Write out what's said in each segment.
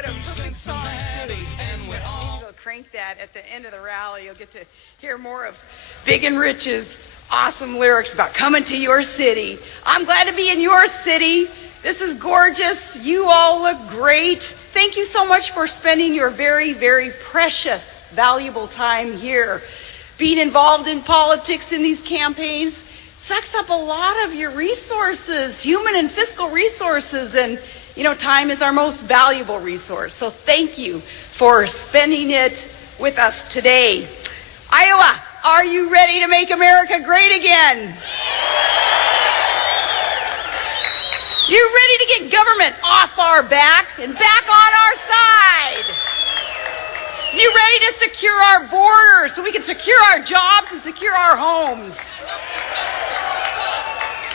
what a perfect song too. We'll crank that at the end of the rally. You'll get to hear more of Big and Rich's awesome lyrics about coming to your city. I'm glad to be in your city. This is gorgeous. You all look great. Thank you so much for spending your very, very precious, valuable time here. Being involved in politics in these campaigns sucks up a lot of your resources, human and fiscal resources, and you know, time is our most valuable resource. So thank you for spending it with us today. Iowa, are you ready to make America great again? You ready to get government off our back and back on our side? You ready to secure our borders so we can secure our jobs and secure our homes?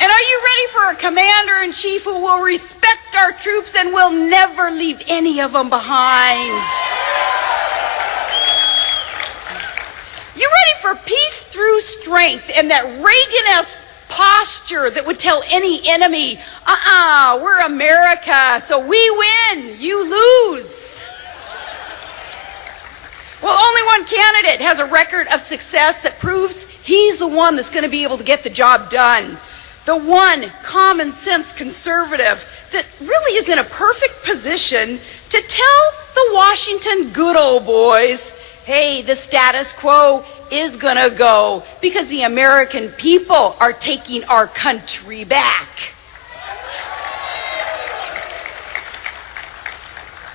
And are you ready for a commander-in-chief who will respect our troops and will never leave any of them behind? You ready for peace through strength and that Reagan-esque posture that would tell any enemy, we're America, so we win, you lose? Well, only one candidate has a record of success that proves he's the one that's going to be able to get the job done. The one common sense conservative that really is in a perfect position to tell the Washington good old boys, hey, the status quo is gonna go because the American people are taking our country back.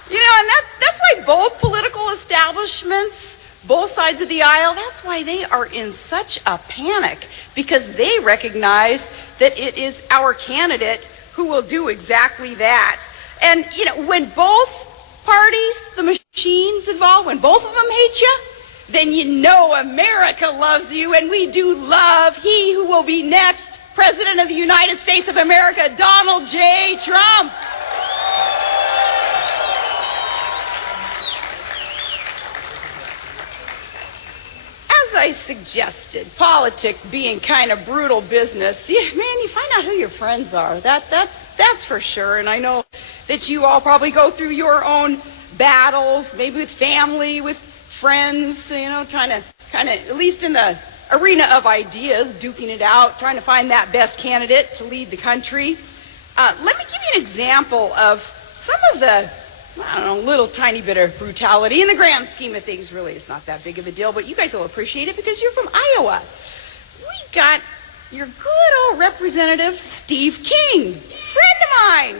You know, and that's why both political establishments, both sides of the aisle, that's why they are in such a panic, because they recognize that it is our candidate who will do exactly that. And, you know, when both parties, the machines involved, when both of them hate you, then you know America loves you, and we do love he who will be next President of the United States of America, Donald J. Trump. As I suggested, politics being kind of brutal business, man, you find out who your friends are. That's for sure. And I know that you all probably go through your own battles, maybe with family, with friends, you know, trying to kind of, at least in the arena of ideas, duking it out, trying to find that best candidate to lead the country. Let me give you an example of some of the, I don't know, little tiny bit of brutality. In the grand scheme of things, really, it's not that big of a deal, but you guys will appreciate it because you're from Iowa. We got your good old representative, Steve King, friend of mine.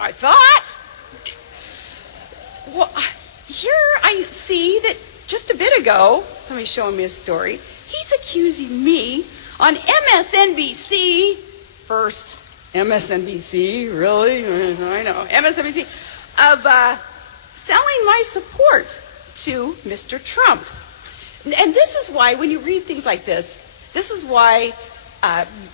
I thought. Well, here I see that just a bit ago, somebody's showing me a story, he's accusing me on MSNBC, first MSNBC, really? I know, MSNBC, of selling my support to Mr. Trump. And this is why, when you read things like this is why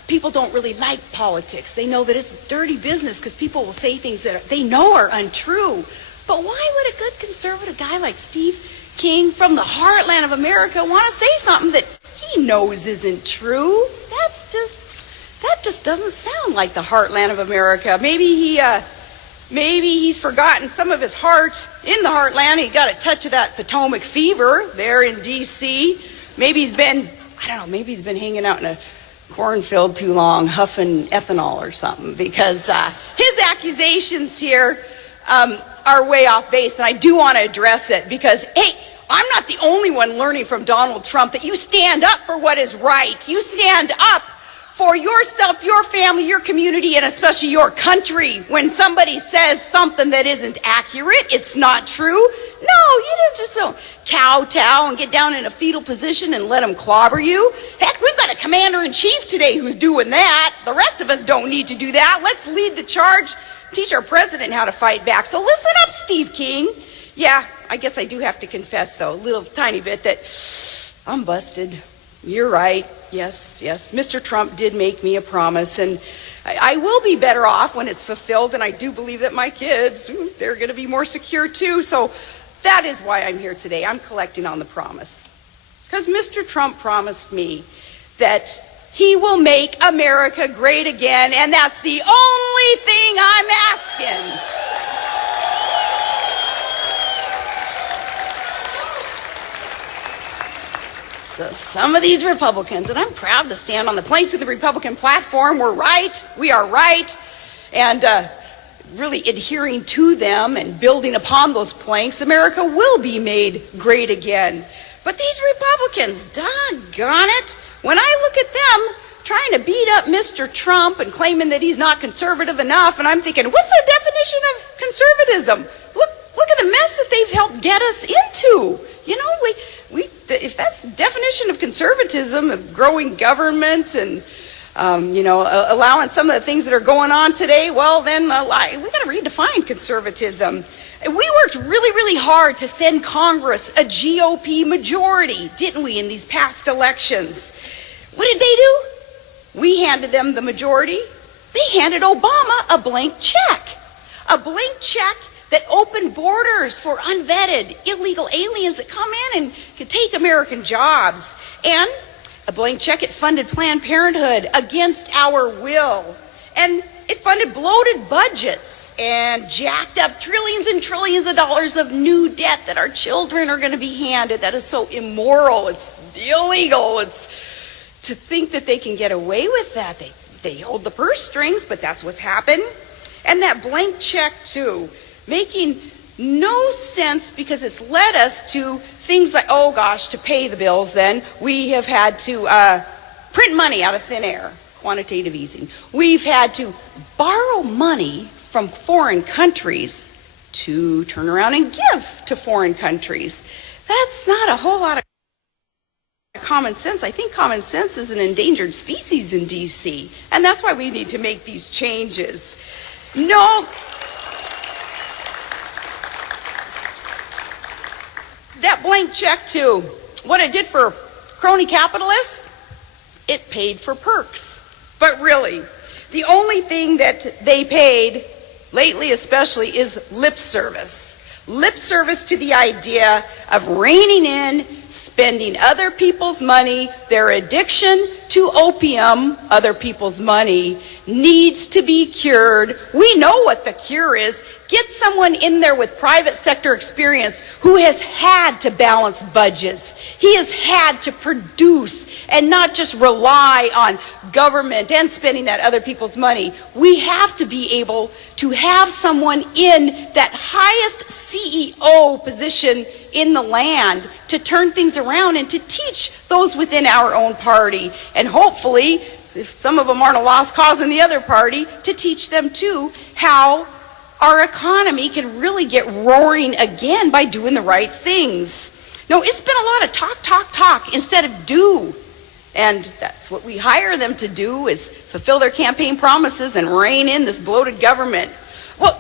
people don't really like politics. They know that it's dirty business because people will say things that they know are untrue. But why would a good conservative guy like Steve King from the heartland of America want to say something that he knows isn't true? That just doesn't sound like the heartland of America. Maybe he's forgotten some of his heart in the heartland. He got a touch of that Potomac fever there in D.C. Maybe he's been hanging out in a cornfield too long, huffing ethanol or something, because his accusations here are way off base, and I do want to address it because, hey, I'm not the only one learning from Donald Trump that you stand up for what is right. You stand up for yourself, your family, your community, and especially your country. When somebody says something that isn't accurate, it's not true. No, you don't kowtow and get down in a fetal position and let them clobber you. Heck, we've got a commander-in-chief today who's doing that. The rest of us don't need to do that. Let's lead the charge, teach our president how to fight back. So listen up, Steve King. Yeah, I guess I do have to confess, though, a little tiny bit, that I'm busted. You're right. Yes. Mr. Trump did make me a promise, and I will be better off when it's fulfilled, and I do believe that my kids, they're going to be more secure too. So that is why I'm here today. I'm collecting on the promise. Because Mr. Trump promised me that he will make America great again, and that's the only thing I'm asking. some of these Republicans, and I'm proud to stand on the planks of the Republican platform. We're right, we are right, and really adhering to them and building upon those planks, America will be made great again. But these Republicans, doggone it, when I look at them trying to beat up Mr. Trump and claiming that he's not conservative enough, and I'm thinking, what's their definition of conservatism? Look at the mess that they've helped get us into. You know, if that's the definition of conservatism, of growing government and allowing some of the things that are going on today, well, then we got to redefine conservatism. And we worked really, really hard to send Congress a GOP majority, didn't we, in these past elections? What did they do? We handed them the majority. They handed Obama a blank check. A blank check that opened borders for unvetted, illegal aliens that come in and can take American jobs. And a blank check, it funded Planned Parenthood against our will. And it funded bloated budgets and jacked up trillions and trillions of dollars of new debt that our children are going to be handed. That is so immoral. It's illegal. It's to think that they can get away with that. They hold the purse strings, but that's what's happened. And that blank check, too, making no sense because it's led us to things like, oh gosh, to pay the bills then, we have had to print money out of thin air, quantitative easing. We've had to borrow money from foreign countries to turn around and give to foreign countries. That's not a whole lot of common sense. I think common sense is an endangered species in D.C., and that's why we need to make these changes. No. That blank check, too, what it did for crony capitalists, it paid for perks. But really, the only thing that they paid, lately especially, is lip service. Lip service to the idea of reining in, spending other people's money. Their addiction to opium, other people's money, needs to be cured. We know what the cure is. Get someone in there with private sector experience who has had to balance budgets. He has had to produce and not just rely on government and spending that other people's money. We have to be able to have someone in that highest CEO position in the land to turn things around and to teach those within our own party. And hopefully, if some of them aren't a lost cause in the other party, to teach them too how our economy can really get roaring again by doing the right things. No, it's been a lot of talk instead of do. And that's what we hire them to do, is fulfill their campaign promises and rein in this bloated government. Well,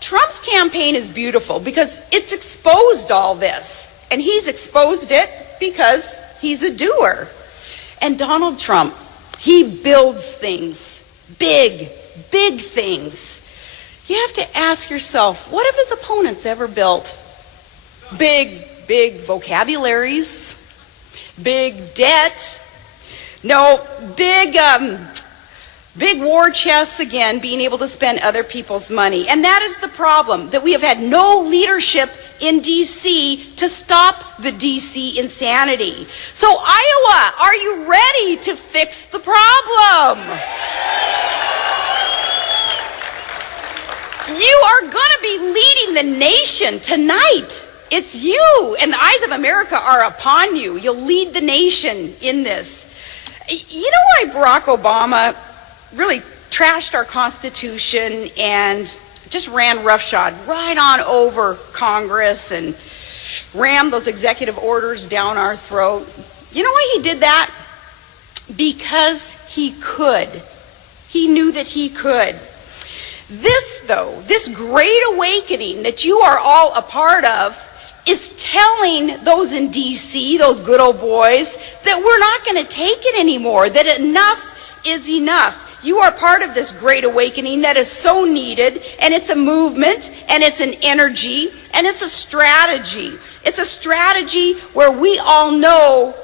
Trump's campaign is beautiful because it's exposed all this. And he's exposed it because he's a doer. And Donald Trump, he builds things, big things. You have to ask yourself, what have his opponents ever built? Big vocabularies, big debt, no, big war chests again, being able to spend other people's money. And that is the problem, that we have had no leadership in D.C. to stop the D.C. insanity. So Iowa, are you ready to fix the problem? You are going to be leading the nation tonight. It's you, and the eyes of America are upon you. You'll lead the nation in this. You know why Barack Obama really trashed our Constitution and just ran roughshod right on over Congress and rammed those executive orders down our throat? You know why he did that? Because he could. He knew that he could. This, though, this great awakening that you are all a part of is telling those in D.C., those good old boys, that we're not going to take it anymore, that enough is enough. You are part of this great awakening that is so needed, and it's a movement, and it's an energy, and it's a strategy. It's a strategy where we know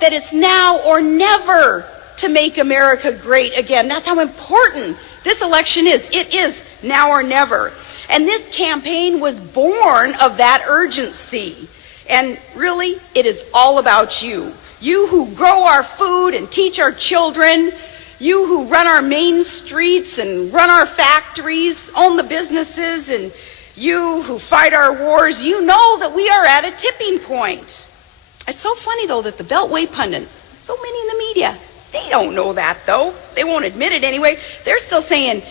that it's now or never to make America great again. That's how important this election is. It is now or never. And this campaign was born of that urgency. And really, it is all about you. You who grow our food and teach our children, you who run our main streets and run our factories, own the businesses, and you who fight our wars, you know that we are at a tipping point. It's so funny, though, that the Beltway pundits, so many in the media, they don't know that, though. They won't admit it anyway. They're still saying,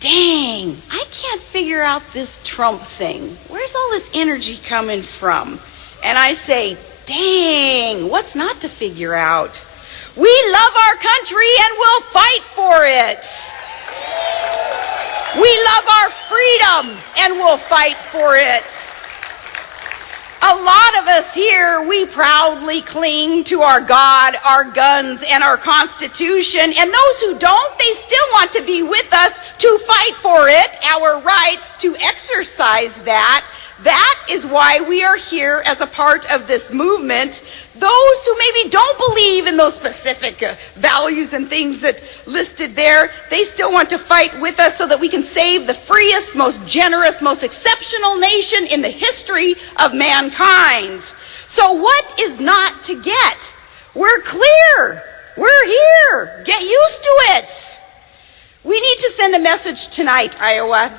dang, I can't figure out this Trump thing. Where's all this energy coming from? And I say, dang, what's not to figure out? We love our country and we'll fight for it. We love our freedom and we'll fight for it. A lot of us here, we proudly cling to our God, our guns, and our Constitution. And those who don't, they still want to be with us to fight for it, our rights to exercise that. That is why we are here as a part of this movement. Those who maybe don't believe in those specific values and things that listed there, they still want to fight with us so that we can save the freest, most generous, most exceptional nation in the history of mankind. So what is not to get? We're clear. We're here. Get used to it. We need to send a message tonight, Iowa.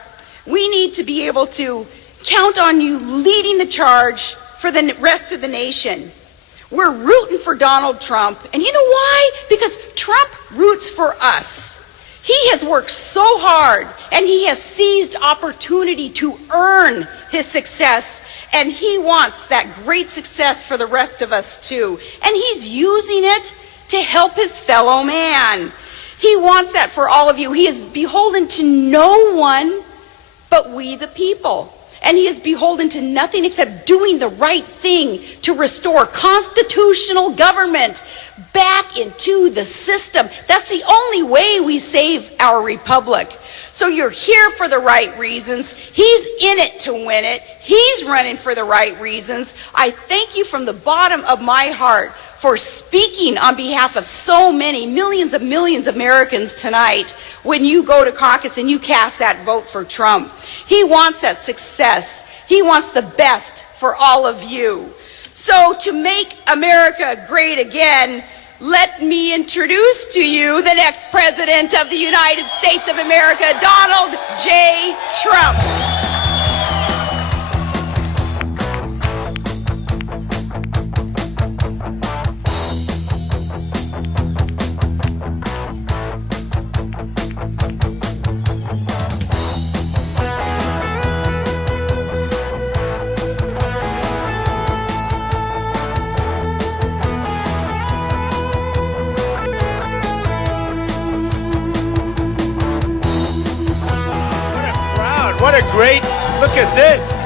We need to be able to count on you leading the charge for the rest of the nation. We're rooting for Donald Trump. And you know why? Because Trump roots for us. He has worked so hard and he has seized opportunity to earn his success. And he wants that great success for the rest of us too. And he's using it to help his fellow man. He wants that for all of you. He is beholden to no one but we the people. And he is beholden to nothing except doing the right thing to restore constitutional government back into the system. That's the only way we save our republic. So you're here for the right reasons. He's in it to win it. He's running for the right reasons. I thank you from the bottom of my heart for speaking on behalf of so many millions of Americans tonight when you go to caucus and you cast that vote for Trump. He wants that success. He wants the best for all of you. So to make America great again, let me introduce to you the next President of the United States of America, Donald J. Trump. What a great, look at this.